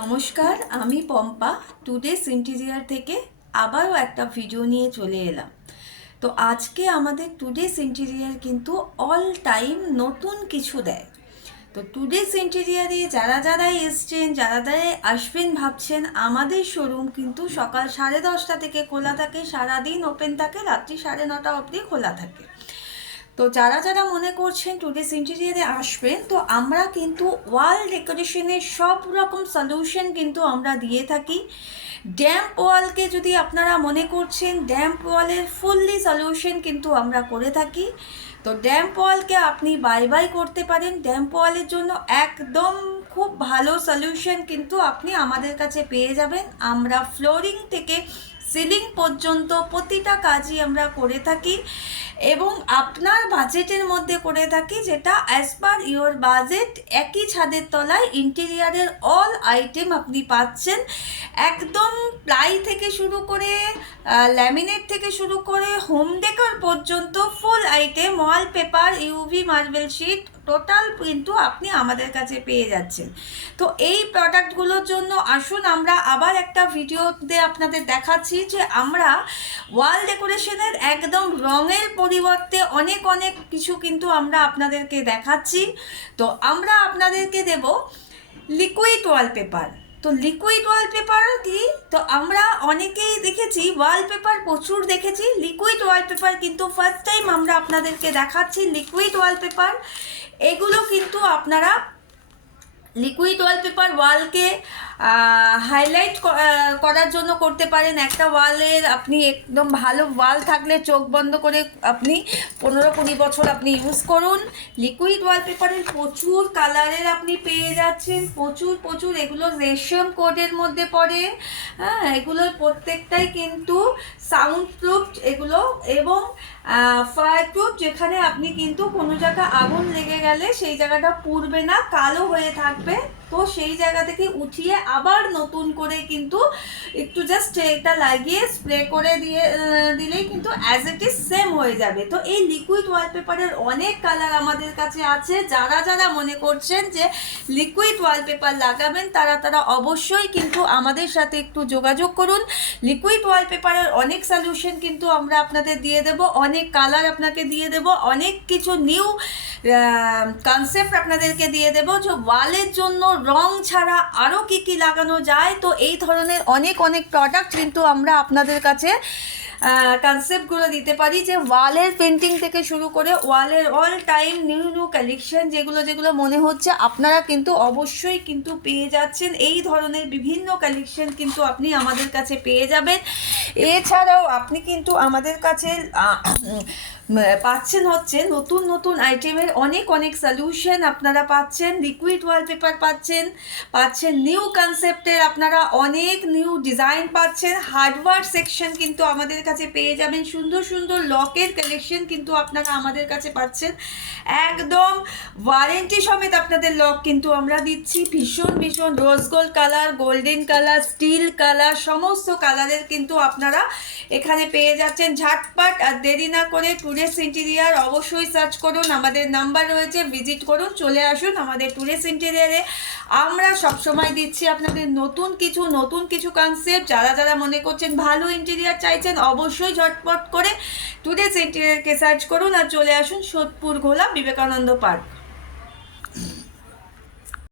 নমস্কার, আমি Pampa today's interior থেকে আবারও একটা ভিডিও নিয়ে চলে এলাম। তো আজকে আমাদের টুডেস ইন্টিরিয়ার কিন্তু অল টাইম নতুন কিছু দেয়। তো টুডেস ইন্টিরিয়ারে যারাই এসছেন, যারাই আসবেন ভাবছেন, আমাদের শোরুম কিন্তু সকাল 10:30 থেকে খোলা থাকে, সারাদিন ওপেন থাকে, রাত্রি 9:30 অবধি খোলা থাকে। তো যারা মনে করছেন টুডেস ইন্টেরিয়ারে আসবেন, তো আমরা কিন্তু ওয়াল ডেকোরেশনের সব রকম সলিউশন কিন্তু আমরা দিয়ে থাকি। ড্যাম্প ওয়ালকে যদি আপনারা মনে করছেন, ড্যাম্প ওয়ালের ফুললি সলিউশন কিন্তু আমরা করে থাকি। তো ড্যাম্প ওয়ালকে আপনি বাই করতে পারেন। ড্যাম্প ওয়ালের জন্য একদম খুব ভালো সলিউশন কিন্তু আপনি আমাদের কাছে পেয়ে যাবেন। আমরা ফ্লোরিং থেকে সিলিং পর্যন্ত প্রতিটা কাজই আমরা করে থাকি এবং আপনার বাজেটের মধ্যে করে থাকি, যেটা অ্যাজ পার ইওর বাজেট। একই ছাদের তলায় ইন্টেরিয়ারের অল আইটেম আপনি পাচ্ছেন, একদম প্লাই থেকে শুরু করে ল্যামিনেট থেকে শুরু করে হোম ডেকোর পর্যন্ত full item, wallpaper, UV marble sheet total কিন্তু আপনি আমাদের কাছে পেয়ে যাচ্ছেন। তো এই প্রোডাক্টগুলোর জন্য আসুন আমরা আবার একটা ভিডিওতে আপনাদের দেখাচ্ছি যে আমরা ওয়াল ডেকোরেশনের একদম রঙের পরিবর্তে অনেক কিছু কিন্তু আমরা আপনাদেরকে দেখাচ্ছি। তো আমরা আপনাদেরকে দেব লিকুইড ওয়ালপেপার। তো লিকুইড ওয়ালপেপার কি? তো আমরা অনেকেই দেখেছি ওয়ালপেপার প্রচুর দেখেছি, লিকুইড ওয়ালপেপার কিন্তু ফার্স্ট টাইম আমরা আপনাদেরকে দেখাচ্ছি। লিকুইড ওয়ালপেপার এগুলো কিন্তু আপনারা লিকুইড ওয়ালপেপার ওয়ালকে হাইলাইট করার জন্য করতে পারেন। একটা ওয়ালের আপনি একদম ভালো ওয়াল থাকলে চোখ বন্ধ করে আপনি 15-20 বছর আপনি ইউজ করুন। লিকুইড ওয়ালপেপারের প্রচুর কালারের আপনি পেয়ে যাচ্ছেন, প্রচুর এগুলো রেশম কোডের মধ্যে পড়ে। হ্যাঁ, এগুলোর প্রত্যেকটাই কিন্তু সাউন্ড প্রুফ এগুলো, এবং ফায়ার প্রুফ, যেখানে আপনি কিন্তু কোনো জায়গা আগুন লেগে গেলে সেই জায়গাটা পুড়বে না, কালো হয়ে থাকবে। তো সেই জায়গা থেকে উঠিয়ে আবার নতুন করে কিন্তু একটু জাস্ট এটা লাগিয়ে স্প্রে করে দিলেই কিন্তু অ্যাজ ইট ইজ সেম হয়ে যাবে। তো এই লিকুইড ওয়ালপেপারের অনেক কালার আমাদের কাছে আছে। যারা মনে করছেন যে লিকুইড ওয়ালপেপার লাগাবেন, তারা অবশ্যই কিন্তু আমাদের সাথে একটু যোগাযোগ করুন। লিকুইড ওয়ালপেপারের অনেক সলিউশন কিন্তু আমরা আপনাদের দিয়ে দেব, অনেক কালার আপনাকে দিয়ে দেব, অনেক কিছু নিউ কনসেপ্ট আপনাদেরকে দিয়ে দেব যে ওয়ালের জন্য রং ছাড়া আরও কি লাগানো যায়। তো এই ধরনের অনেক প্রোডাক্ট কিন্তু আমরা আপনাদের কাছে কনসেপ্টগুলো দিতে পারি, যে ওয়ালের পেন্টিং থেকে শুরু করে ওয়ালের অল টাইম নিউ কালেকশন, যেগুলো মনে হচ্ছে আপনারা কিন্তু অবশ্যই কিন্তু পেয়ে যাচ্ছেন। এই ধরনের বিভিন্ন কালেকশন কিন্তু আপনি আমাদের কাছে পেয়ে যাবেন। এছাড়াও আপনি কিন্তু আমাদের কাছে পাচ্ছেন হচ্ছে নতুন আইটেমের অনেক সলিউশন আপনারা পাচ্ছেন। লিকুইড ওয়ালপেপার পাচ্ছেন নিউ কনসেপ্টের, আপনারা অনেক নিউ ডিজাইন পাচ্ছেন। হার্ডওয়্যার সেকশন কিন্তু আমাদের কাছে পেয়ে যাবেন, সুন্দর লকের কালেকশন কিন্তু আপনারা আমাদের কাছে পাচ্ছেন। একদম ওয়ারেন্টি সমেত আপনাদের লক কিন্তু আমরা দিচ্ছি। ভীষণ rose gold colour, golden colour, steel colour, সমস্ত কালারের কিন্তু আপনারা এখানে পেয়ে যাচ্ছেন। ঝটপট আর দেরি না করে টুডেস ইন্টেরিয়ার অবশ্যই সার্চ করুন, আমাদের নাম্বার রয়েছে, ভিজিট করুন, চলে আসুন আমাদের টুডেস ইন্টেরিয়ারে। আমরা সবসময় দিচ্ছি আপনাদের নতুন কিছু কনসেপ্ট। যারা মনে করছেন ভালো ইন্টেরিয়ার চাইছেন, অবশ্যই ঝটপট করে টুডেস ইন্টেরিয়ারকে সার্চ করুন আর চলে আসুন সোদপুর ঘোলা বিবেকানন্দ পার্ক।